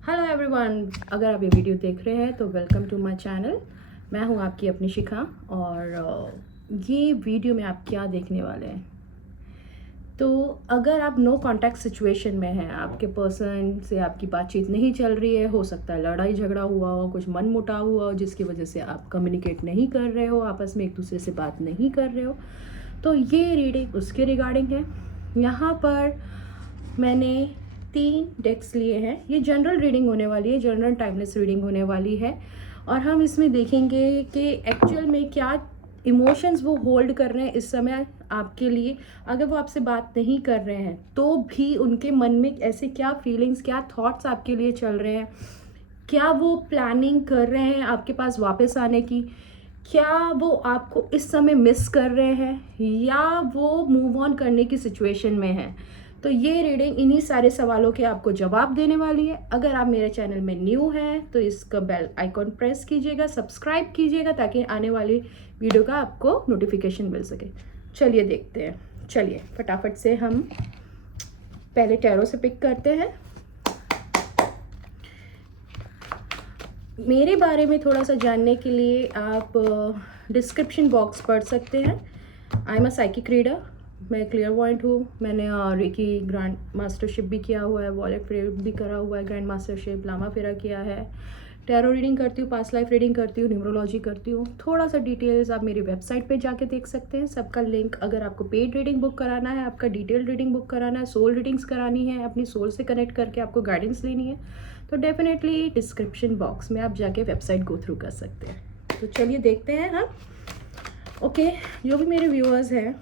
Hello everyone, अगर आप ये वीडियो देख रहे हैं तो वेलकम टू माय चैनल। मैं हूं आपकी अपनी शिखा और ये वीडियो में आप क्या देखने वाले हैं। तो अगर आप नो कांटेक्ट सिचुएशन में हैं, आपके पर्सन से आपकी बातचीत नहीं चल रही है, हो सकता है लड़ाई झगड़ा हुआ हो, कुछ मन मुटाव हुआ हो जिसकी वजह से आप कम्युनिकेट नहीं कर रहे हो, आपस में एक दूसरे से बात नहीं कर रहे हो, तो ये रीडिंग उसके रिगार्डिंग है। यहाँ पर मैंने 3 डेक्स लिए हैं। ये जनरल रीडिंग होने वाली है, जनरल टाइमलेस रीडिंग होने वाली है और हम इसमें देखेंगे कि एक्चुअल में क्या इमोशंस वो होल्ड कर रहे हैं इस समय आपके लिए। अगर वो आपसे बात नहीं कर रहे हैं तो भी उनके मन में ऐसे क्या फीलिंग्स, क्या थॉट्स आपके लिए चल रहे हैं, क्या वो प्लानिंग कर रहे हैं आपके पास वापस आने की, क्या वो आपको इस समय मिस कर रहे हैं या वो मूव ऑन करने की सिचुएशन में है। तो ये रीडिंग इन्हीं सारे सवालों के आपको जवाब देने वाली है। अगर आप मेरे चैनल में न्यू हैं तो इसका बेल आइकॉन प्रेस कीजिएगा, सब्सक्राइब कीजिएगा ताकि आने वाली वीडियो का आपको नोटिफिकेशन मिल सके। चलिए देखते हैं। चलिए फटाफट से हम पहले टैरो से पिक करते हैं। मेरे बारे में थोड़ा सा जानने के लिए आप डिस्क्रिप्शन बॉक्स पढ़ सकते हैं। आई एम अ साइकिक रीडर, मैं क्लियर पॉइंट हूँ। मैंने रेकी ग्रैंड मास्टरशिप भी किया हुआ है, वॉलेट प्रेयर भी करा हुआ है, ग्रैंड मास्टरशिप, लामा फेरा किया है, टैरो रीडिंग करती हूँ, पास्ट लाइफ रीडिंग करती हूँ, न्यूमरोलॉजी करती हूँ। थोड़ा सा डिटेल्स आप मेरी वेबसाइट पे जाके देख सकते हैं, सबका लिंक। अगर आपको पेड रीडिंग बुक कराना है, आपका डिटेल रीडिंग बुक कराना है, सोल रीडिंग्स करानी है, अपनी सोल से कनेक्ट करके आपको गाइडेंस लेनी है, तो डेफिनेटली डिस्क्रिप्शन बॉक्स में आप जाके वेबसाइट गो थ्रू कर सकते हैं। तो चलिए देखते हैं हम। ओके, जो भी मेरे व्यूअर्स हैं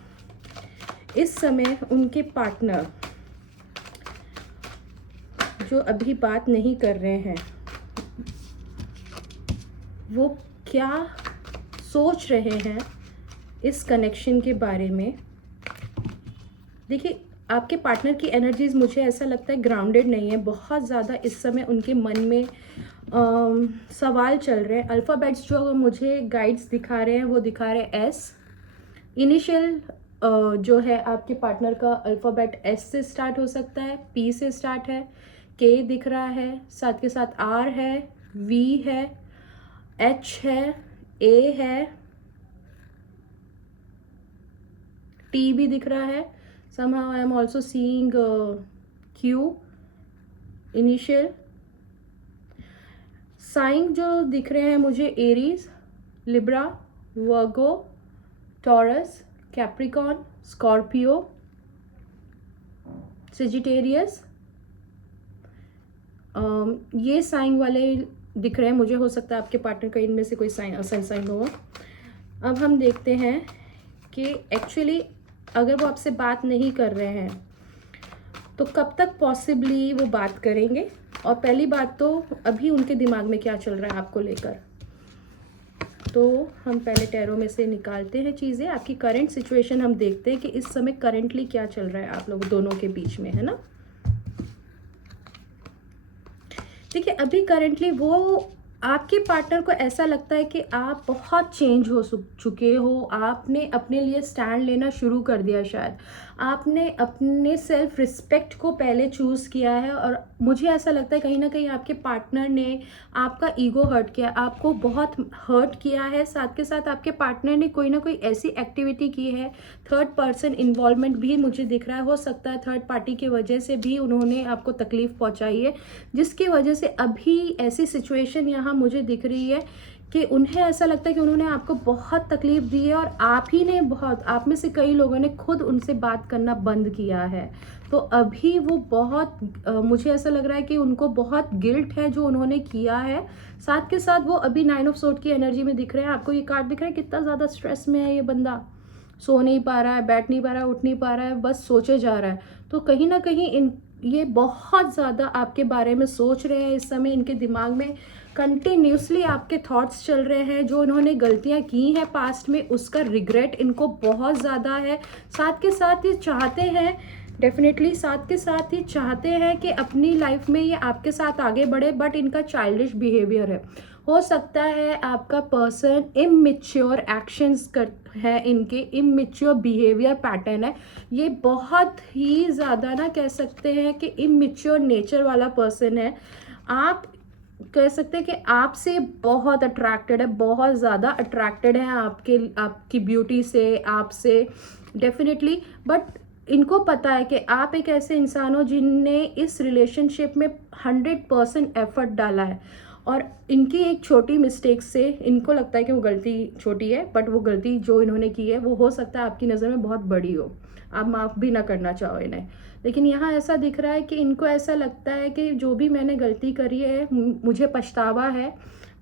इस समय, उनके पार्टनर जो अभी बात नहीं कर रहे हैं वो क्या सोच रहे हैं इस कनेक्शन के बारे में। देखिए, आपके पार्टनर की एनर्जीज मुझे ऐसा लगता है ग्राउंडेड नहीं है, बहुत ज़्यादा इस समय उनके मन में सवाल चल रहे हैं। अल्फ़ाबेट्स जो मुझे गाइड्स दिखा रहे हैं वो दिखा रहे हैं एस। इनिशियल जो है आपके पार्टनर का अल्फ़ाबेट एस से स्टार्ट हो सकता है, पी से स्टार्ट है, के दिख रहा है, साथ के साथ आर है, वी है, एच है, ए है, टी भी दिख रहा है। somehow I am also seeing Q initial. Sign जो दिख रहे हैं मुझे Aries, Libra, Virgo, Taurus, Capricorn, Scorpio, Sagittarius, ये साइन वाले दिख रहे हैं मुझे। हो सकता है आपके पार्टनर का इनमें से कोई साइन हो। अब हम देखते हैं कि एक्चुअली अगर वो आपसे बात नहीं कर रहे हैं तो कब तक पॉसिबली वो बात करेंगे, और पहली बात तो अभी उनके दिमाग में क्या चल रहा है आपको लेकर। तो हम पहले टैरो में से निकालते हैं चीज़ें। आपकी करंट सिचुएशन हम देखते हैं कि इस समय करंटली क्या चल रहा है आप लोग दोनों के बीच में, है ना। देखिए, अभी करंटली वो आपके पार्टनर को ऐसा लगता है कि आप बहुत चेंज हो चुके हो, आपने अपने लिए स्टैंड लेना शुरू कर दिया। शायद आपने अपने सेल्फ रिस्पेक्ट को पहले चूज़ किया है, और मुझे ऐसा लगता है कहीं ना कहीं आपके पार्टनर ने आपका ईगो हर्ट किया, आपको बहुत हर्ट किया है। साथ के साथ आपके पार्टनर ने कोई ना कोई ऐसी एक्टिविटी की है, थर्ड पर्सन इन्वॉल्वमेंट भी मुझे दिख रहा है। हो सकता है थर्ड पार्टी की वजह से भी उन्होंने आपको तकलीफ पहुंचाई है, जिसकी वजह से अभी ऐसी सिचुएशन यहाँ मुझे दिख रही है कि उन्हें ऐसा लगता है कि उन्होंने आपको बहुत तकलीफ दी है, और आप ही ने बहुत, आप में से कई लोगों ने खुद उनसे बात करना बंद किया है। तो अभी वो बहुत मुझे ऐसा लग रहा है कि उनको बहुत गिल्ट है जो उन्होंने किया है। साथ के साथ वो अभी 9 ऑफ सोर्ड की एनर्जी में दिख रहे हैं। आपको ये कार्ड दिख रहा है कितना ज़्यादा स्ट्रेस में है ये बंदा, सो नहीं पा रहा है, बैठ नहीं पा रहा है, उठ नहीं पा रहा है, बस सोचे जा रहा है। तो कहीं ना कहीं ये बहुत ज़्यादा आपके बारे में सोच रहे हैं इस समय। इनके दिमाग में कंटिन्यूसली आपके थॉट्स चल रहे हैं, जो इन्होंने गलतियां की हैं पास्ट में उसका रिग्रेट इनको बहुत ज़्यादा है। साथ के साथ ये चाहते हैं, डेफिनेटली साथ के साथ ही चाहते हैं कि अपनी लाइफ में ये आपके साथ आगे बढ़े, बट इनका चाइल्डिश बिहेवियर है। हो सकता है आपका पर्सन इमेच्योर एक्शंस कर है, इनके इमेच्योर बिहेवियर पैटर्न है। ये बहुत ही ज़्यादा ना कह सकते हैं कि इमेच्योर नेचर वाला पर्सन है। आप कह सकते हैं कि आपसे बहुत अट्रैक्टेड है, बहुत ज़्यादा अट्रैक्टेड है आपकी ब्यूटी से, आपसे डेफिनेटली। बट इनको पता है कि आप एक ऐसे इंसान हो जिनने इस रिलेशनशिप में 100% एफर्ट डाला है, और इनकी एक छोटी मिस्टेक से इनको लगता है कि वो गलती छोटी है, बट वो गलती जो इन्होंने की है वो हो सकता है आपकी नज़र में बहुत बड़ी हो, आप माफ़ भी ना करना चाहो इन्हें। लेकिन यहाँ ऐसा दिख रहा है कि इनको ऐसा लगता है कि जो भी मैंने गलती करी है मुझे पछतावा है,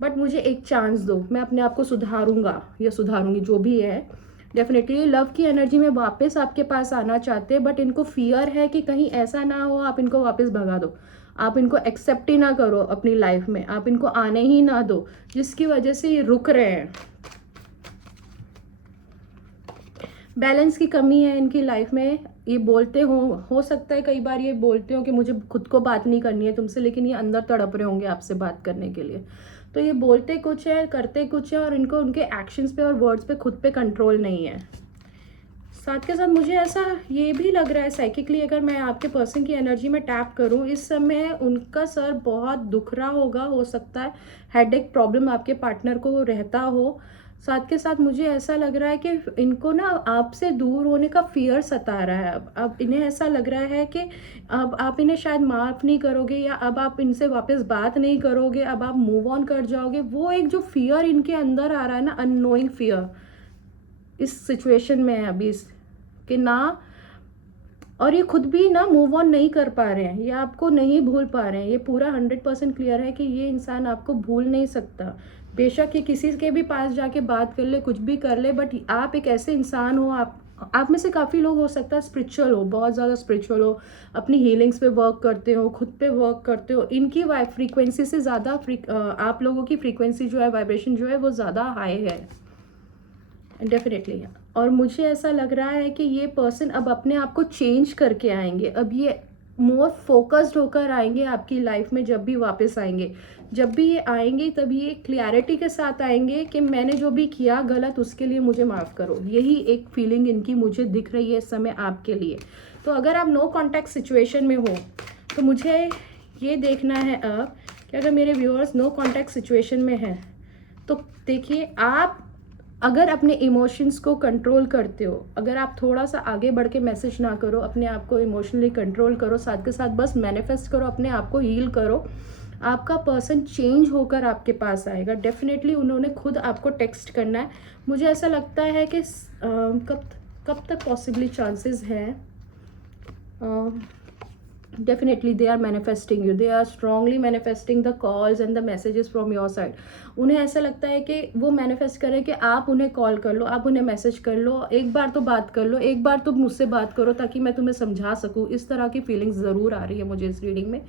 बट मुझे एक चांस दो, मैं अपने आप को सुधारूंगा या सुधारूंगी जो भी है। डेफिनेटली लव की एनर्जी में वापस आपके पास आना चाहते हैं, बट इनको फियर है कि कहीं ऐसा ना हो आप इनको वापस भगा दो, आप इनको एक्सेप्ट ही ना करो अपनी लाइफ में, आप इनको आने ही ना दो, जिसकी वजह से ये रुक रहे हैं। बैलेंस की कमी है इनकी लाइफ में। ये बोलते हो सकता है कई बार ये बोलते हो कि मुझे खुद को बात नहीं करनी है तुमसे, लेकिन ये अंदर तड़प रहे होंगे आपसे बात करने के लिए। तो ये बोलते कुछ है, करते कुछ है, और इनको उनके एक्शंस पे और वर्ड्स पे खुद पे कंट्रोल नहीं है। साथ के साथ मुझे ऐसा ये भी लग रहा है साइकिकली, अगर मैं आपके पर्सन की एनर्जी में टैप करूं, इस समय उनका सर बहुत दुख रहा होगा, हो सकता है हेडेक प्रॉब्लम आपके पार्टनर को रहता हो। साथ के साथ मुझे ऐसा लग रहा है कि इनको ना आपसे दूर होने का फियर सता रहा है। अब इन्हें ऐसा लग रहा है कि अब आप इन्हें शायद माफ़ नहीं करोगे, या अब आप इनसे वापस बात नहीं करोगे, अब आप मूव ऑन कर जाओगे। वो एक जो फियर इनके अंदर आ रहा है ना, अननोइंग फियर इस सिचुएशन में है अभी कि ना, और ये खुद भी ना मूव ऑन नहीं कर पा रहे हैं, ये आपको नहीं भूल पा रहे हैं। ये पूरा 100% क्लियर है कि ये इंसान आपको भूल नहीं सकता। बेशक ये किसी के भी पास जाके बात कर ले, कुछ भी कर ले, बट आप एक ऐसे इंसान हो, आप में से काफ़ी लोग हो सकता है स्पिरिचुअल हो, बहुत ज़्यादा स्पिरिचुअल हो, अपनी हीलिंग्स पे वर्क करते हो, खुद पे वर्क करते हो। इनकी फ्रीक्वेंसी से ज़्यादा आप लोगों की फ्रीक्वेंसी जो है, वाइब्रेशन जो है वो ज़्यादा हाई है डेफिनेटली। और मुझे ऐसा लग रहा है कि ये पर्सन अब अपने आप को चेंज करके आएंगे, अब ये मोर फोकस्ड होकर आएंगे आपकी लाइफ में। जब भी वापस आएंगे, जब भी ये आएंगे, तब ये क्लियरिटी के साथ आएंगे कि मैंने जो भी किया गलत, उसके लिए मुझे माफ़ करो। यही एक फीलिंग इनकी मुझे दिख रही है इस समय आपके लिए। तो अगर आप नो कॉन्टैक्ट सिचुएशन में हो, तो मुझे ये देखना है अब कि अगर मेरे व्यूअर्स नो कॉन्टैक्ट सिचुएशन में हैं, तो देखिए, आप अगर अपने इमोशंस को कंट्रोल करते हो, अगर आप थोड़ा सा आगे बढ़ के मैसेज ना करो, अपने आप को इमोशनली कंट्रोल करो, साथ के साथ बस मैनिफेस्ट करो, अपने आप को हील करो, आपका पर्सन चेंज होकर आपके पास आएगा। डेफिनेटली उन्होंने खुद आपको टेक्स्ट करना है। मुझे ऐसा लगता है कि कब तक पॉसिबली चांसेस हैं, definitely they are manifesting you, they are strongly manifesting the calls and the messages from your side। उन्हें ऐसा लगता है कि वो मैनिफेस्ट करें कि आप उन्हें कॉल कर लो, आप उन्हें मैसेज कर लो, एक बार तो बात कर लो, एक बार तो मुझसे बात करो ताकि मैं तुम्हें समझा सकूं। इस तरह की फीलिंग्स ज़रूर आ रही है मुझे इस रीडिंग में।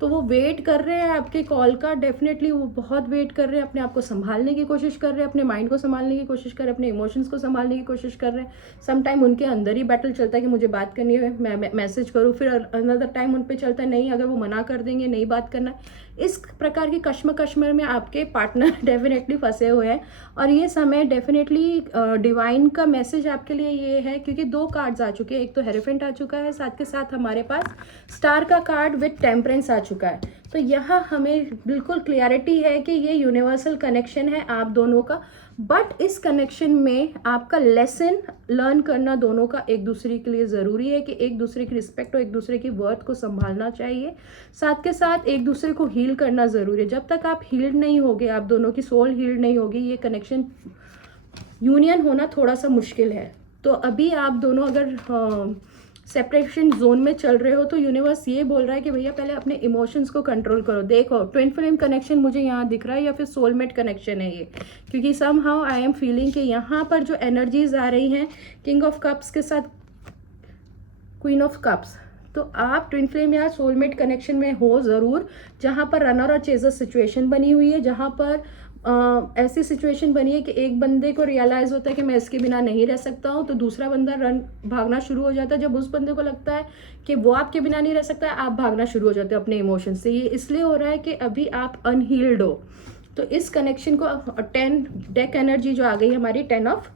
तो वो वेट कर रहे हैं आपके कॉल का, डेफिनेटली वो बहुत वेट कर रहे हैं, अपने आप को संभालने की कोशिश कर रहे हैं, अपने माइंड को संभालने की कोशिश कर रहे हैं, अपने इमोशंस को संभालने की कोशिश कर रहे हैं। समटाइम उनके अंदर ही बैटल चलता है कि मुझे बात करनी है, मैं मैसेज करूँ, फिर अनदर टाइम उन पर चलता है नहीं, अगर वो मना कर देंगे, नहीं बात करना। इस प्रकार की कश्मकश में आपके पार्टनर डेफिनेटली फंसे हुए हैं। और ये समय डेफिनेटली डिवाइन का मैसेज आपके लिए ये है, क्योंकि 2 कार्ड्स आ चुके हैं, एक तो हेरोफेंट आ चुका है, साथ के साथ हमारे पास स्टार का कार्ड विद टेम्परेंस आ चुका है। तो यहाँ हमें बिल्कुल क्लियरिटी है कि ये यूनिवर्सल कनेक्शन है आप दोनों का, बट इस कनेक्शन में आपका लेसन लर्न करना दोनों का एक दूसरे के लिए ज़रूरी है कि एक दूसरे की रिस्पेक्ट और एक दूसरे की वर्थ को संभालना चाहिए। साथ के साथ एक दूसरे को हील करना ज़रूरी है। जब तक आप हील्ड नहीं होगे, आप दोनों की सोल हील्ड नहीं होगी, ये कनेक्शन यूनियन होना थोड़ा सा मुश्किल है। तो अभी आप दोनों अगर सेपरेशन जोन में चल रहे हो, तो यूनिवर्स ये बोल रहा है कि भैया पहले अपने इमोशंस को कंट्रोल करो। देखो, ट्विन फ्लेम कनेक्शन मुझे यहाँ दिख रहा है, या फिर सोलमेट कनेक्शन है ये, क्योंकि somehow I am feeling कि यहाँ पर जो एनर्जीज आ रही हैं किंग ऑफ कप्स के साथ क्वीन ऑफ कप्स, तो आप ट्विन फ्लेम या सोलमेट कनेक्शन में हो ज़रूर, जहाँ पर रनर और चेजर सिचुएशन बनी हुई है, जहाँ पर ऐसी सिचुएशन बनी है कि एक बंदे को रियलाइज़ होता है कि मैं इसके बिना नहीं रह सकता हूँ, तो दूसरा बंदा भागना शुरू हो जाता है। जब उस बंदे को लगता है कि वो आपके बिना नहीं रह सकता है, आप भागना शुरू हो जाते हो अपने इमोशन से। ये इसलिए हो रहा है कि अभी आप अनहील्ड हो। तो इस कनेक्शन को 10 डेक एनर्जी जो आ गई है हमारी, 10 ऑफ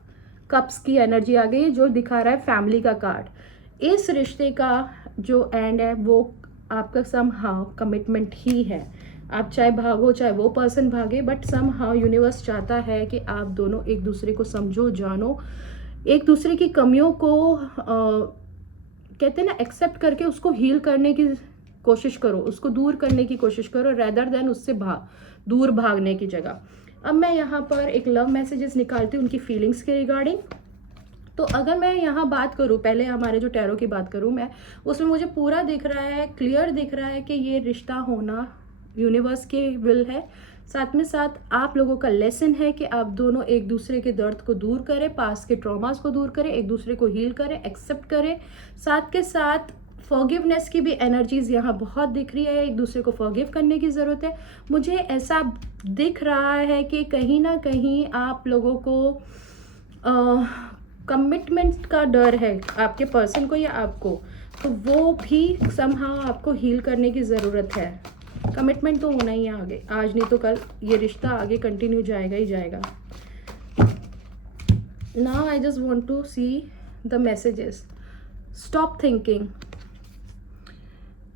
कप्स की एनर्जी आ गई है, जो दिखा रहा है फैमिली का कार्ड। इस रिश्ते का जो एंड है वो आपका समहाउ कमिटमेंट ही है। आप चाहे भागो चाहे वो पर्सन भागे, बट सम हाउ यूनिवर्स चाहता है कि आप दोनों एक दूसरे को समझो, जानो, एक दूसरे की कमियों को कहते हैं ना एक्सेप्ट करके उसको हील करने की कोशिश करो, उसको दूर करने की कोशिश करो, रेदर देन उससे दूर भागने की जगह। अब मैं यहाँ पर एक लव मैसेजेस निकालती हूँ उनकी फीलिंग्स के रिगार्डिंग। तो अगर मैं यहाँ बात करूँ, पहले हमारे जो टैरो की बात करूँ मैं, उसमें मुझे पूरा दिख रहा है, क्लियर दिख रहा है कि ये रिश्ता होना यूनिवर्स की विल है। साथ में साथ आप लोगों का लेसन है कि आप दोनों एक दूसरे के दर्द को दूर करें, पास के ट्रॉमास को दूर करें, एक दूसरे को हील करें, एक्सेप्ट करें। साथ के साथ फॉरगिवनेस की भी एनर्जीज यहाँ बहुत दिख रही है, एक दूसरे को फॉरगिव करने की ज़रूरत है। मुझे ऐसा दिख रहा है कि कहीं ना कहीं आप लोगों को कमिटमेंट का डर है, आपके पर्सन को या आपको, तो वो भी समहाउ आपको हील करने की ज़रूरत है। कमिटमेंट तो होना ही है आगे, आज नहीं तो कल ये रिश्ता आगे कंटिन्यू जाएगा ही जाएगा। Now I just want to see the messages. Stop thinking.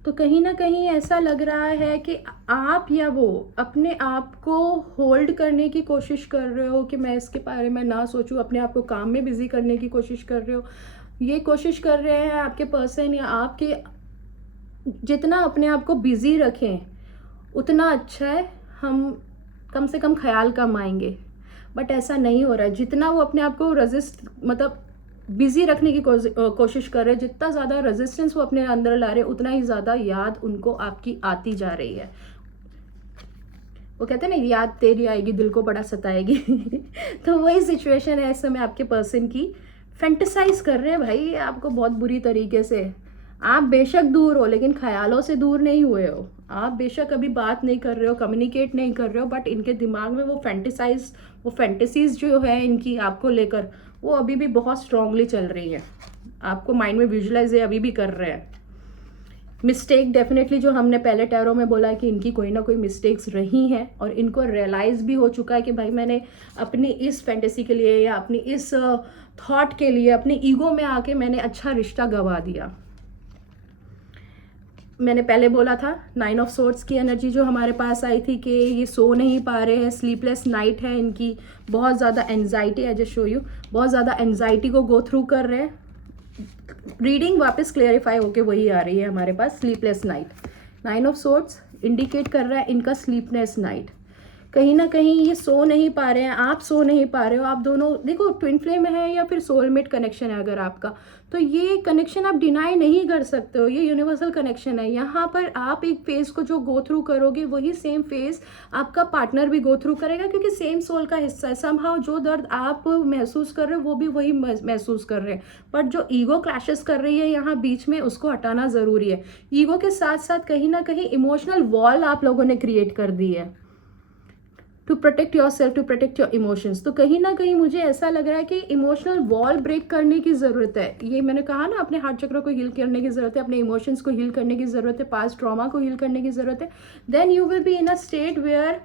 तो कहीं ना कहीं ऐसा लग रहा है कि आप या वो अपने आप को होल्ड करने की कोशिश कर रहे हो कि मैं इसके बारे में ना सोचूं, अपने आप को काम में बिजी करने की कोशिश कर रहे हो। ये कोशिश कर रहे हैं आपके पर्सन या आपके, जितना अपने आप को बिजी रखें उतना अच्छा है, हम कम से कम ख्याल कम आएंगे। बट ऐसा नहीं हो रहा है। जितना वो अपने आप को रेजिस्ट मतलब बिजी रखने की कोशिश कर रहे हैं, जितना ज़्यादा रेजिस्टेंस वो अपने अंदर ला रहे हैं, उतना ही ज़्यादा याद उनको आपकी आती जा रही है। वो कहते हैं ना, याद तेरी आएगी दिल को बड़ा सताएगी। तो वही सिचुएशन है इस समय आपके पर्सन की। फैंटेसाइज कर रहे हैं भाई आपको बहुत बुरी तरीके से। आप बेशक दूर हो लेकिन ख्यालों से दूर नहीं हुए हो। आप बेशक अभी बात नहीं कर रहे हो, कम्युनिकेट नहीं कर रहे हो, बट इनके दिमाग में वो फैंटेसीज जो है इनकी आपको लेकर, वो अभी भी बहुत स्ट्रांगली चल रही है। आपको माइंड में विजुअलाइज अभी भी कर रहे हैं। मिस्टेक डेफिनेटली, जो हमने पहले टैरो में बोला कि इनकी कोई ना कोई मिस्टेक्स रही हैं और इनको रियलाइज भी हो चुका है कि भाई मैंने अपनी इस फैंटेसी के लिए या अपनी इस थॉट के लिए अपने ईगो में आके मैंने अच्छा रिश्ता गंवा दिया। मैंने पहले बोला था 9 ऑफ सोर्ड्स की एनर्जी जो हमारे पास आई थी कि ये सो नहीं पा रहे हैं, स्लीपलेस नाइट है इनकी, बहुत ज़्यादा anxiety, I just show you, बहुत ज़्यादा एनजाइटी को गो थ्रू कर रहे हैं। रीडिंग वापस क्लियरिफाई होके वही आ रही है हमारे पास, sleepless night. 9 of swords indicate कर रहा है इनका स्लीपलेस नाइट। कहीं ना कहीं ये सो नहीं पा रहे हैं, आप सो नहीं पा रहे हो। आप दोनों देखो, ट्विन फ्लेम है या फिर सोलमेट कनेक्शन है अगर आपका, तो ये कनेक्शन आप डिनाई नहीं कर सकते हो। ये यूनिवर्सल कनेक्शन है। यहाँ पर आप एक फेज को जो गो थ्रू करोगे वही सेम फेज आपका पार्टनर भी गो थ्रू करेगा, क्योंकि सेम सोल का हिस्सा है। समहाउ जो दर्द आप महसूस कर रहे हो वो भी वही महसूस कर रहे हैं, बट जो ईगो क्लैशेस कर रही है यहाँ बीच में, उसको हटाना ज़रूरी है। ईगो के साथ साथ कहीं ना कहीं इमोशनल वॉल आप लोगों ने क्रिएट कर दी है to protect yourself, to protect your emotions. तो कहीं ना कहीं मुझे ऐसा लग रहा है कि इमोशनल वॉल ब्रेक करने की ज़रूरत है। ये मैंने कहा ना, अपने हार्ट चक्र को हील करने की ज़रूरत है, अपने इमोशंस को हील करने की ज़रूरत है, पास्ट ट्रॉमा को हील करने की ज़रूरत है। Then you will be in a state where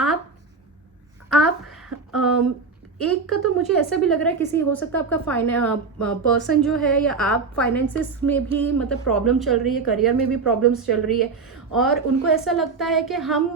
आप एक का तो मुझे ऐसा भी लग रहा है, किसी हो सकता है आपका पर्सन जो है या आप फाइनेंसिस में भी मतलब प्रॉब्लम चल रही है, करियर में भी प्रॉब्लम्स चल रही है, और उनको ऐसा लगता है कि हम,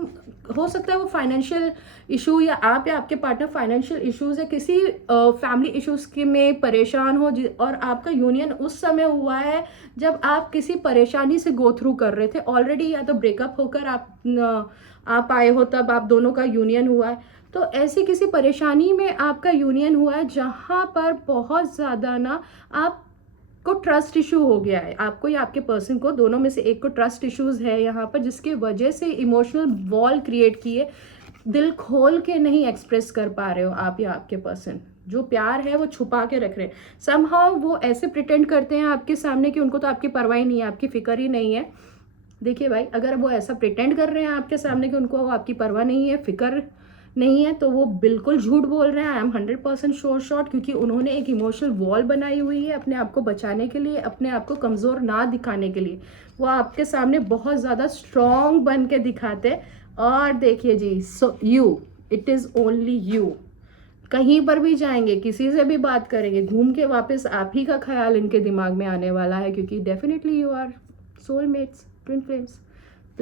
हो सकता है वो फाइनेंशियल इशू या आप या आपके पार्टनर फाइनेंशियल इश्यूज या किसी फैमिली इश्यूज के में परेशान हो, और आपका यूनियन उस समय हुआ है जब आप किसी परेशानी से गो थ्रू कर रहे थे ऑलरेडी, या तो ब्रेकअप होकर आप आए हो तब आप दोनों का यूनियन हुआ है। तो ऐसी किसी परेशानी में आपका यूनियन हुआ है जहाँ पर बहुत ज़्यादा ना आपको ट्रस्ट इशू हो गया है, आपको या आपके पर्सन को, दोनों में से एक को ट्रस्ट इश्यूज है यहाँ पर, जिसके वजह से इमोशनल वॉल क्रिएट किए, दिल खोल के नहीं एक्सप्रेस कर पा रहे हो आप या आपके पर्सन। जो प्यार है वो छुपा के रख रहे हैं। समहाउ वो ऐसे प्रिटेंड करते हैं आपके सामने कि उनको तो आपकी परवाह ही नहीं है, आपकी फिक्र ही नहीं है। देखिए भाई, अगर वो ऐसा प्रिटेंड कर रहे हैं आपके सामने कि उनको आपकी परवाह नहीं है, फिक्र नहीं है, तो वो बिल्कुल झूठ बोल रहे हैं। आई एम 100% श्योर शॉट, क्योंकि उन्होंने एक इमोशनल वॉल बनाई हुई है अपने आप को बचाने के लिए, अपने आप को कमज़ोर ना दिखाने के लिए। वो आपके सामने बहुत ज़्यादा स्ट्रॉन्ग बन के दिखाते। और देखिए जी, so you, it is only you. कहीं पर भी जाएंगे, किसी से भी बात करेंगे, घूम के वापस आप ही का ख्याल इनके दिमाग में आने वाला है, क्योंकि definitely you are soulmates, twin flames.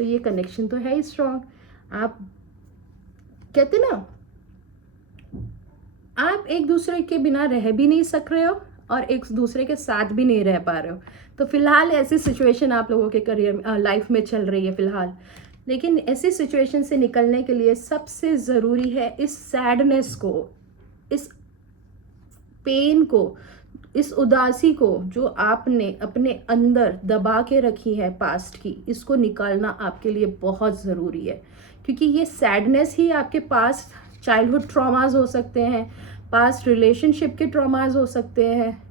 तो ये कनेक्शन तो है ही स्ट्रॉन्ग। आप कहते ना, आप एक दूसरे के बिना रह भी नहीं सक रहे हो और एक दूसरे के साथ भी नहीं रह पा रहे हो। तो फिलहाल ऐसी सिचुएशन आप लोगों के करियर लाइफ में चल रही है फिलहाल। लेकिन ऐसी सिचुएशन से निकलने के लिए सबसे ज़रूरी है इस सैडनेस को, इस पेन को, इस उदासी को जो आपने अपने अंदर दबा के रखी है पास्ट की, इसको निकालना आपके लिए बहुत ज़रूरी है। क्योंकि ये सैडनेस ही आपके पास्ट चाइल्डहुड ट्रॉमास हो सकते हैं, पास्ट रिलेशनशिप के ट्रॉमास हो सकते हैं।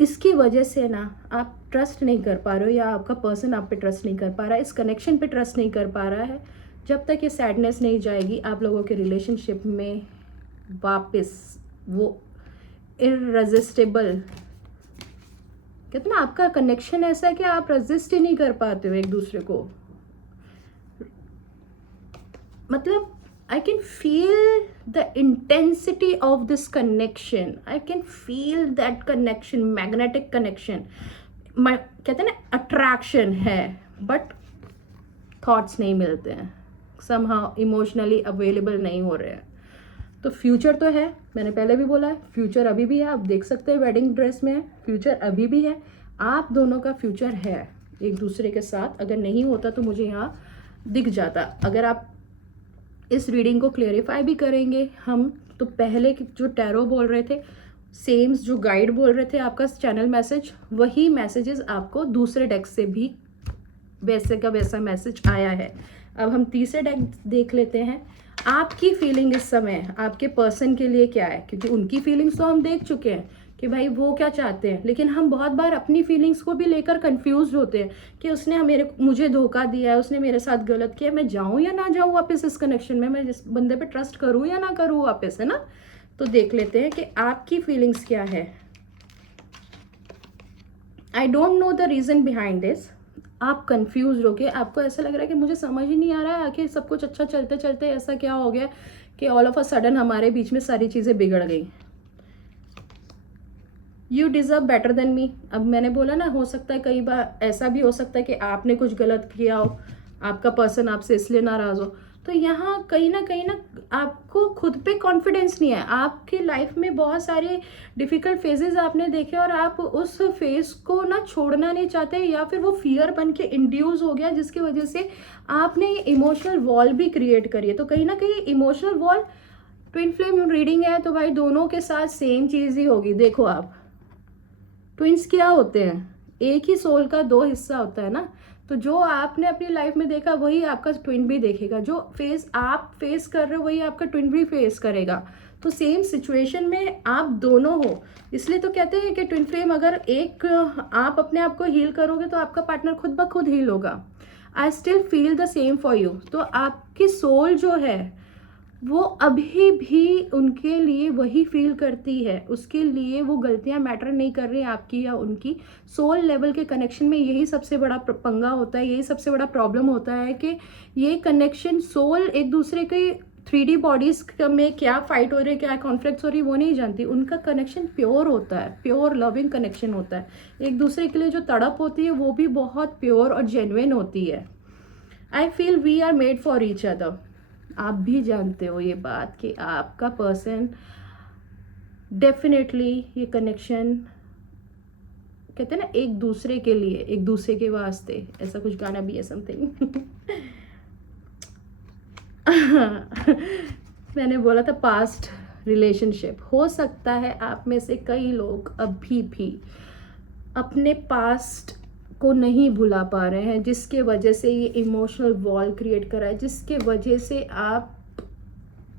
इसकी वजह से ना आप ट्रस्ट नहीं कर पा रहे हो, या आपका पर्सन आप पे ट्रस्ट नहीं कर पा रहा है, इस कनेक्शन पे ट्रस्ट नहीं कर पा रहा है। जब तक ये सैडनेस नहीं जाएगी आप लोगों के रिलेशनशिप में वापस वो इररेजिस्टेबल, कहते ना, आपका कनेक्शन ऐसा है कि आप रेजिस्ट ही नहीं कर पाते हो एक दूसरे को। मतलब I can feel the intensity of this connection. I can feel that connection, magnetic connection. कहते हैं ना, अट्रैक्शन है बट थॉट्स नहीं मिलते हैं, somehow इमोशनली अवेलेबल नहीं हो रहे हैं। तो फ्यूचर तो है, मैंने पहले भी बोला है, फ्यूचर अभी भी है। आप देख सकते हैं वेडिंग ड्रेस में है, फ्यूचर अभी भी है। आप दोनों का फ्यूचर है एक दूसरे के साथ। अगर नहीं होता तो मुझे यहाँ दिख जाता। अगर आप इस रीडिंग को क्लियरिफाई भी करेंगे हम, तो पहले जो टैरो बोल रहे थे, सेम्स जो गाइड बोल रहे थे आपका चैनल मैसेज, वही मैसेजेस आपको दूसरे डेक से भी वैसे का वैसा मैसेज आया है। अब हम तीसरे डेक देख लेते हैं। आपकी फीलिंग इस समय आपके पर्सन के लिए क्या है, क्योंकि उनकी फीलिंग्स तो हम देख चुके हैं कि भाई वो क्या चाहते हैं, लेकिन हम बहुत बार अपनी फीलिंग्स को भी लेकर कंफ्यूज होते हैं कि उसने मुझे धोखा दिया है, उसने मेरे साथ गलत किया, मैं जाऊं या ना जाऊं वापस इस कनेक्शन में, मैं जिस बंदे पे ट्रस्ट करूं या ना करूं वापस, है ना। तो देख लेते हैं कि आपकी फीलिंग्स क्या है। I don't know the reason behind this. आप कंफ्यूज हो गए, आपको ऐसा लग रहा है कि मुझे समझ ही नहीं आ रहा है, आखिर सब कुछ अच्छा चलते चलते ऐसा क्या हो गया कि ऑल ऑफ अ सडन हमारे बीच में सारी चीज़ें बिगड़ गई। You deserve better than me. अब मैंने बोला ना, हो सकता है कई बार ऐसा भी हो सकता है कि आपने कुछ गलत किया हो, आपका पर्सन आपसे इसलिए नाराज़ हो। तो यहाँ कहीं ना आपको खुद पे कॉन्फिडेंस नहीं है। आपकी लाइफ में बहुत सारे डिफ़िकल्ट फेजेस आपने देखे और आप उस फेज को ना छोड़ना नहीं चाहते, या फिर वो फियर बन के इंड्यूस हो गया, जिसकी वजह से आपने इमोशनल वॉल भी क्रिएट करी है। तो कहीं ना कहीं emotional wall, twin flame reading है तो भाई दोनों के साथ सेम चीज़ ही होगी। देखो आप, ट्विंस क्या होते हैं, एक ही सोल का दो हिस्सा होता है ना। तो जो आपने अपनी लाइफ में देखा वही आपका ट्विन भी देखेगा, जो फेस आप फेस कर रहे हो वही आपका ट्विन भी फेस करेगा। तो सेम सिचुएशन में आप दोनों हो, इसलिए तो कहते हैं कि ट्विन फ्लेम, अगर एक आप अपने आप को हील करोगे तो आपका पार्टनर खुद ब खुद हील होगा। I still feel the same for you. तो आपकी सोल जो है वो अभी भी उनके लिए वही फील करती है, उसके लिए वो गलतियां मैटर नहीं कर रही आपकी या उनकी। सोल लेवल के कनेक्शन में यही सबसे बड़ा पंगा होता है, यही सबसे बड़ा प्रॉब्लम होता है कि ये कनेक्शन, सोल एक दूसरे के 3D बॉडीज में क्या फाइट हो रही है, क्या कॉन्फ्लिक्ट्स हो रही है, वो नहीं जानती। उनका कनेक्शन प्योर होता है, प्योर लविंग कनेक्शन होता है। एक दूसरे के लिए जो तड़प होती है वो भी बहुत प्योर और जेन्युइन होती है। I feel we are made for each other. आप भी जानते हो ये बात कि आपका पर्सन डेफिनेटली ये कनेक्शन, कहते हैं ना, एक दूसरे के लिए, एक दूसरे के वास्ते, ऐसा कुछ गाना भी है समथिंग। मैंने बोला था पास्ट रिलेशनशिप। हो सकता है आप में से कई लोग अभी भी अपने पास्ट को नहीं भुला पा रहे हैं, जिसके वजह से ये इमोशनल वॉल क्रिएट करा है, जिसके वजह से आप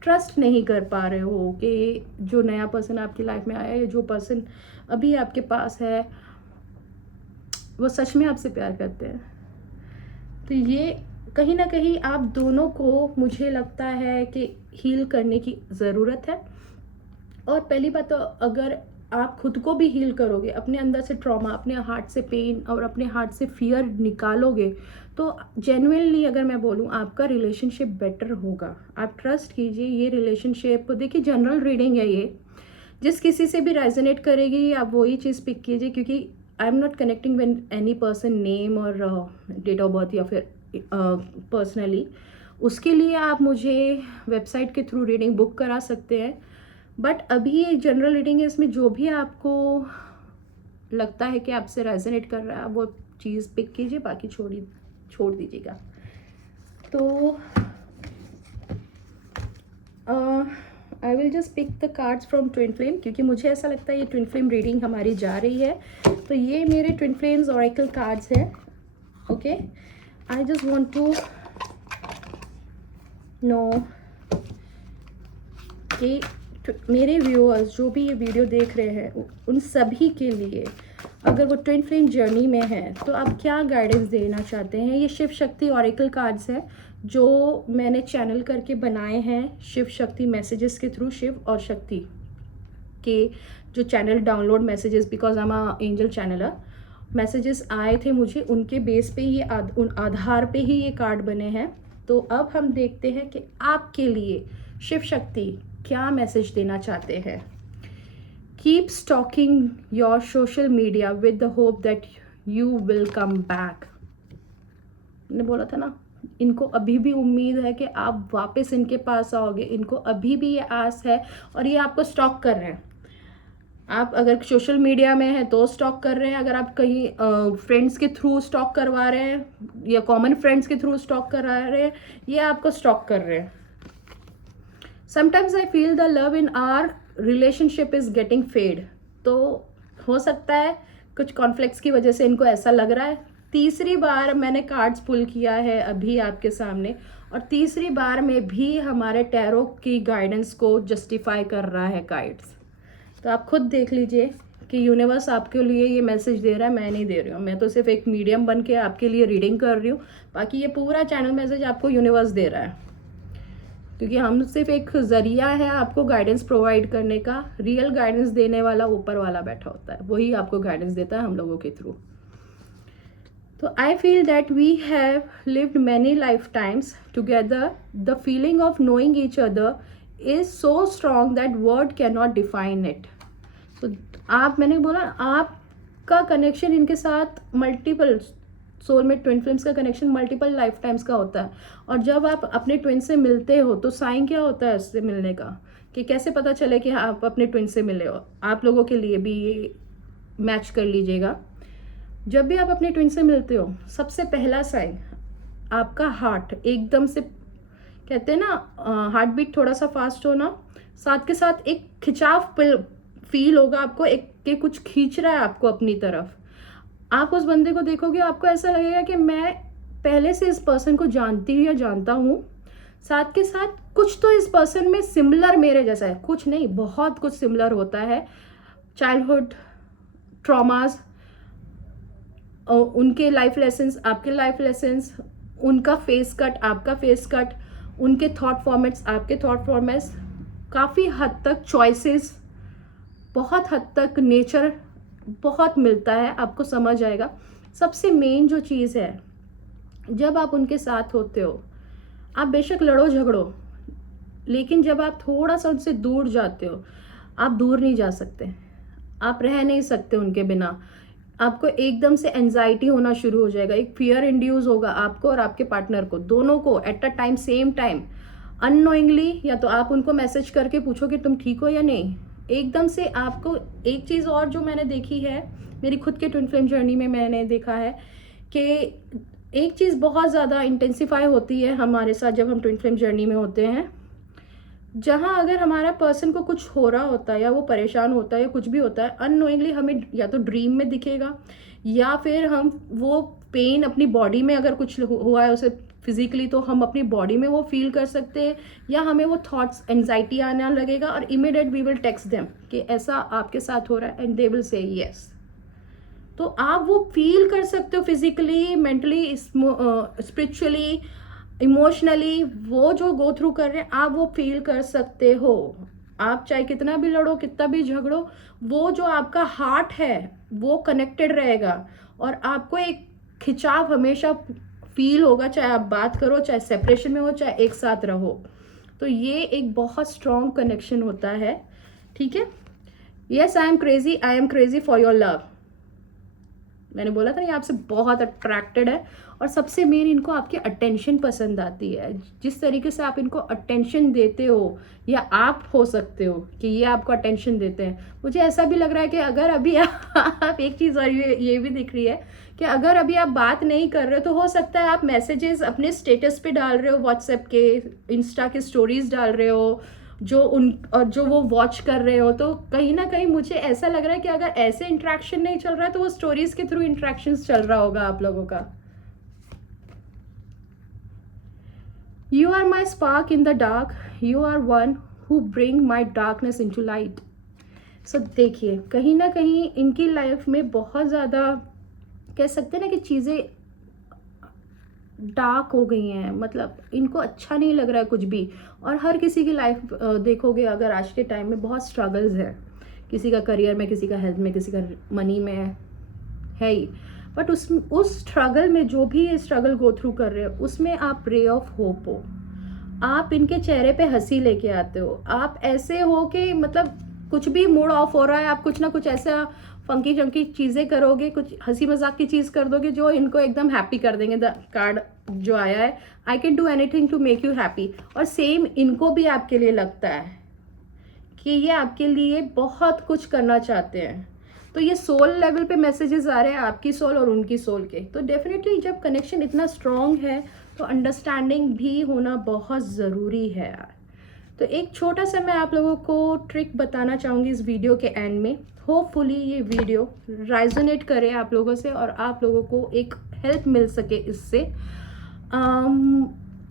ट्रस्ट नहीं कर पा रहे हो कि जो नया पर्सन आपकी लाइफ में आया है, जो पर्सन अभी आपके पास है, वो सच में आपसे प्यार करते हैं। तो ये कहीं ना कहीं आप दोनों को, मुझे लगता है कि हील करने की ज़रूरत है। और पहली बात तो, अगर आप खुद को भी हील करोगे, अपने अंदर से ट्रॉमा, अपने हार्ट से पेन और अपने हार्ट से फियर निकालोगे, तो जेन्युइनली अगर मैं बोलूँ आपका रिलेशनशिप बेटर होगा। आप ट्रस्ट कीजिए, ये रिलेशनशिप, देखिए जनरल रीडिंग है ये, जिस किसी से भी रेजोनेट करेगी आप वही चीज़ पिक कीजिए, क्योंकि I am not connecting with any person name और डेट ऑफ बर्थ या फिर पर्सनली, उसके लिए आप मुझे वेबसाइट के थ्रू रीडिंग बुक करा सकते हैं। बट अभी ये जनरल रीडिंग है, इसमें जो भी आपको लगता है कि आपसे रेजोनेट कर रहा है वो चीज़ पिक कीजिए, बाकी छोड़ दीजिएगा। तो I will just pick the cards from twin flame, क्योंकि मुझे ऐसा लगता है ये ट्विन फ्लेम रीडिंग हमारी जा रही है। तो ये मेरे ट्विन फ्लेम्स ऑरेकल कार्ड्स हैं। Okay, I just want to know कि मेरे व्यूअर्स जो भी ये वीडियो देख रहे हैं उन सभी के लिए, अगर वो ट्विन फ्लेम जर्नी में है तो आप क्या गाइडेंस देना चाहते हैं। ये शिव शक्ति ऑरेकल कार्ड्स हैं जो मैंने चैनल करके बनाए हैं शिव शक्ति मैसेजेस के थ्रू, शिव और शक्ति के जो channel download messages, because I am a angel channeler, messages आए थे मुझे, उनके बेस पे ये उन आधार पे ही ये कार्ड बने हैं। तो अब हम देखते हैं कि आपके लिए शिव शक्ति क्या मैसेज देना चाहते हैं। Keep stalking your social media with the hope that you will come back. मैंने बोला था ना, इनको अभी भी उम्मीद है कि आप वापस इनके पास आओगे, इनको अभी भी ये आस है और ये आपको स्टॉक कर रहे हैं। आप अगर सोशल मीडिया में है तो स्टॉक कर रहे हैं, अगर आप कहीं फ्रेंड्स के थ्रू स्टॉक करवा रहे हैं या कॉमन फ्रेंड्स के थ्रू स्टॉक करा रहे हैं, ये आपको स्टॉक कर रहे हैं। Sometimes I feel the love in our relationship is getting fade. तो हो सकता है कुछ कॉन्फ्लिक्ट्स की वजह से इनको ऐसा लग रहा है। तीसरी बार मैंने कार्ड्स पुल किया है अभी आपके सामने, और तीसरी बार में भी हमारे टैरो की गाइडेंस को जस्टिफाई कर रहा है गाइड्स। तो आप खुद देख लीजिए कि यूनिवर्स आपके लिए ये मैसेज दे रहा है, मैं नहीं दे रही हूँ, मैं तो सिर्फ एक मीडियम बन के आपके लिए रीडिंग कर रही हूँ। बाकी ये पूरा चैनल मैसेज आपको यूनिवर्स दे रहा है, क्योंकि हम सिर्फ एक ज़रिया है आपको गाइडेंस प्रोवाइड करने का। रियल गाइडेंस देने वाला ऊपर वाला बैठा होता है, वही आपको गाइडेंस देता है हम लोगों के थ्रू। तो I feel that we have lived many lifetimes together. The feeling of knowing each other is so strong that word cannot define it. तो मैंने बोला आपका कनेक्शन इनके साथ मल्टीपल सोलमेट ट्विन फ्लेम्स का connection multiple lifetimes का होता है। और जब आप अपने ट्विन से मिलते हो तो साइन क्या होता है उससे मिलने का, कि कैसे पता चले कि आप अपने ट्विन से मिले हो। आप लोगों के लिए भी ये मैच कर लीजिएगा। जब भी आप अपने ट्विन से मिलते हो, सबसे पहला साइन आपका हार्ट एकदम से, कहते हैं ना हार्ट बीट थोड़ा सा फास्ट होना, साथ के साथ एक खिंचाव फील होगा आपको, एक कि कुछ खींच रहा है आपको अपनी तरफ। आप उस बंदे को देखोगे, आपको ऐसा लगेगा कि मैं पहले से इस पर्सन को जानती हूँ या जानता हूँ, साथ के साथ कुछ तो इस पर्सन में सिमिलर मेरे जैसा है। कुछ नहीं, बहुत कुछ सिमिलर होता है। चाइल्डहुड ट्रॉमास, उनके लाइफ लेसन्स, आपके लाइफ लेसन्स, उनका फेस कट, आपका फेस कट, उनके थॉट फॉर्मेट्स, आपके थॉट फॉर्मेट्स, काफ़ी हद तक चॉइसेस, बहुत हद तक नेचर बहुत मिलता है, आपको समझ आएगा। सबसे मेन जो चीज़ है, जब आप उनके साथ होते हो, आप बेशक लड़ो झगड़ो, लेकिन जब आप थोड़ा सा उनसे दूर जाते हो, आप दूर नहीं जा सकते, आप रह नहीं सकते उनके बिना। आपको एकदम से एंजाइटी होना शुरू हो जाएगा, एक फियर इंड्यूस होगा आपको और आपके पार्टनर को, दोनों को at a time, same time, unknowingly. या तो आप उनको मैसेज करके पूछो कि तुम ठीक हो या नहीं, एकदम से आपको। एक चीज़ और जो मैंने देखी है मेरी खुद के ट्विन फ्लेम जर्नी में, मैंने देखा है कि एक चीज़ बहुत ज़्यादा इंटेंसिफाई होती है हमारे साथ जब हम ट्विन फ्लेम जर्नी में होते हैं। जहाँ अगर हमारा पर्सन को कुछ हो रहा होता है या वो परेशान होता है या कुछ भी होता है, अननोइंगली हमें या तो ड्रीम में दिखेगा, या फिर हम वो पेन अपनी बॉडी में अगर कुछ हुआ है उसे फिजिकली, तो हम अपनी बॉडी में वो फील कर सकते हैं, या हमें वो थॉट्स, एंजाइटी आने लगेगा और immediate we will text them कि ऐसा आपके साथ हो रहा है, and they will say yes. तो आप वो फील कर सकते हो फिजिकली, मेंटली, स्पिरिचुअली, इमोशनली, वो जो गो थ्रू कर रहे हैं आप वो फील कर सकते हो। आप चाहे कितना भी लड़ो, कितना भी झगड़ो, वो जो आपका हार्ट है वो कनेक्टेड रहेगा और आपको एक खिंचाव हमेशा फील होगा, चाहे आप बात करो, चाहे सेपरेशन में हो, चाहे एक साथ रहो। तो ये एक बहुत स्ट्रॉन्ग कनेक्शन होता है, ठीक है। Yes, I am crazy for your love. मैंने बोला था ना, ये आपसे बहुत अट्रैक्टेड है। और सबसे मेन, इनको आपकी अटेंशन पसंद आती है। जिस तरीके से आप इनको अटेंशन देते हो, या आप हो सकते हो कि ये आपको अटेंशन देते हैं। मुझे ऐसा भी लग रहा है कि अगर अभी आप एक चीज़ और ये भी दिख रही है कि अगर अभी आप बात नहीं कर रहे हो, तो हो सकता है आप मैसेजेस अपने स्टेटस पे डाल रहे हो, व्हाट्सएप के, इंस्टा के स्टोरीज डाल रहे हो, जो वो वॉच कर रहे हो। तो कहीं ना कहीं मुझे ऐसा लग रहा है कि अगर ऐसे इंट्रैक्शन नहीं चल रहा है, तो वो स्टोरीज के थ्रू इंट्रैक्शंस चल रहा होगा आप लोगों का। You are my spark in the dark, you are one who bring my darkness into light. So देखिए, कहीं ना कहीं इनकी लाइफ में बहुत ज़्यादा, कह सकते हैं ना कि चीज़ें डार्क हो गई हैं, मतलब इनको अच्छा नहीं लग रहा है कुछ भी। और हर किसी की लाइफ देखोगे अगर आज के टाइम में, बहुत स्ट्रगल्स है। किसी का करियर में, किसी का हेल्थ में, किसी का मनी में है ही। बट उस स्ट्रगल में, जो भी ये स्ट्रगल गो थ्रू कर रहे हो, उसमें आप रे ऑफ होप हो। आप इनके चेहरे पे हंसी लेके आते हो। आप ऐसे हो कि मतलब कुछ भी मूड ऑफ हो रहा है, आप कुछ ना कुछ ऐसा फंकी चंकी चीज़ें करोगे, कुछ हंसी मजाक की चीज़ कर दोगे जो इनको एकदम हैप्पी कर देंगे। द कार्ड जो आया है, I can do anything to make you happy. और सेम इनको भी आपके लिए लगता है कि ये आपके लिए बहुत कुछ करना चाहते हैं। तो ये सोल लेवल पे मैसेजेस आ रहे हैं, आपकी सोल और उनकी सोल के। तो डेफिनेटली जब कनेक्शन इतना स्ट्रॉन्ग है, तो अंडरस्टैंडिंग भी होना बहुत ज़रूरी है यार। तो एक छोटा सा मैं आप लोगों को ट्रिक बताना चाहूँगी इस वीडियो के एंड में। होपफुली ये वीडियो रेजोनेट करे आप लोगों से, और आप लोगों को एक हेल्प मिल सके इससे।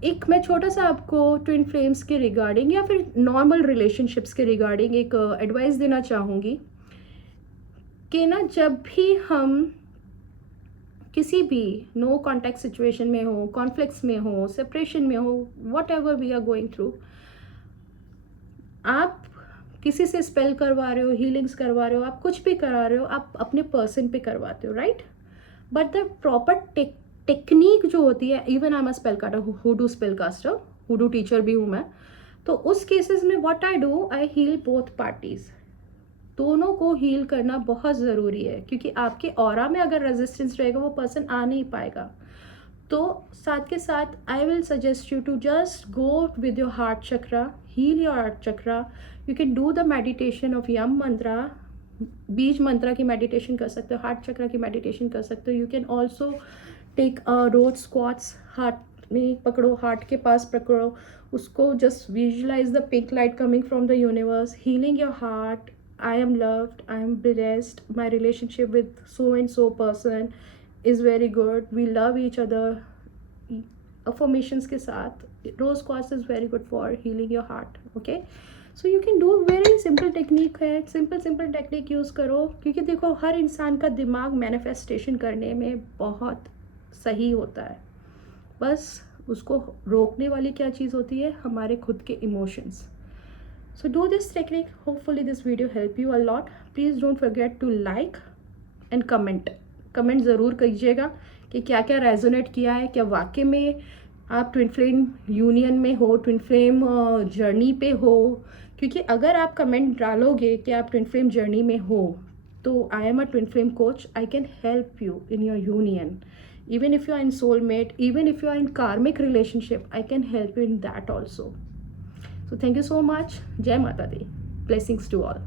एक मैं छोटा सा आपको ट्विन फ्लेम्स के रिगार्डिंग, या फिर नॉर्मल रिलेशनशिप्स के रिगार्डिंग एक एडवाइस देना चाहूँगी कि ना, जब भी हम किसी भी नो कॉन्टैक्ट सिचुएशन में हो, कॉन्फ्लिक्ट्स में हो, सेपरेशन में हो, whatever we are going through, आप किसी से स्पेल करवा रहे हो, हीलिंग्स करवा रहे हो, आप कुछ भी करा रहे हो, आप अपने पर्सन पे करवाते हो, right. But the proper technique जो होती है, even I am a spell caster, hoodoo spell caster, hoodoo teacher भी हूँ मैं। तो उस केसेस में what I do, I heal both parties. दोनों को हील करना बहुत ज़रूरी है, क्योंकि आपके ऑरा में अगर रेजिस्टेंस रहेगा, वो पर्सन आ नहीं पाएगा। तो साथ के साथ I will suggest you to just go with your heart chakra, heal your heart chakra. You can do the meditation of यम मंत्रा, बीज मंत्रा की मेडिटेशन कर सकते हो, हार्ट चक्रा की मेडिटेशन कर सकते हो। You can also take rose quartz, heart में पकड़ो, हार्ट के पास पकड़ो उसको, just visualise the pink light coming from the universe, healing your heart. I am loved, I am blessed, my relationship with so and so person is very good, we love each other, affirmations के साथ। rose quartz is very good for healing your heart, okay। so you can do very simple technique है, simple technique use करो। क्योंकि देखो, हर इंसान का दिमाग manifestation करने में बहुत सही होता है, बस उसको रोकने वाली क्या चीज़ होती है, हमारे खुद के emotions. So do this technique. Hopefully this video help you a lot. Please don't forget to like and comment. Comment ज़रूर कीजिएगा कि क्या क्या रेजोनेट किया है, क्या वाकई में आप ट्विन फ्लेम यूनियन में हो, ट्विन फ्लेम जर्नी पे हो। क्योंकि अगर आप कमेंट डालोगे कि आप ट्विन फ्लेम जर्नी में हो, तो आई am a twin flame coach, I can help you in your union. Even if you are in soulmate, even if you are in karmic relationship, I can help you in that also. So thank you so much. Jai Mata Di. Blessings to all.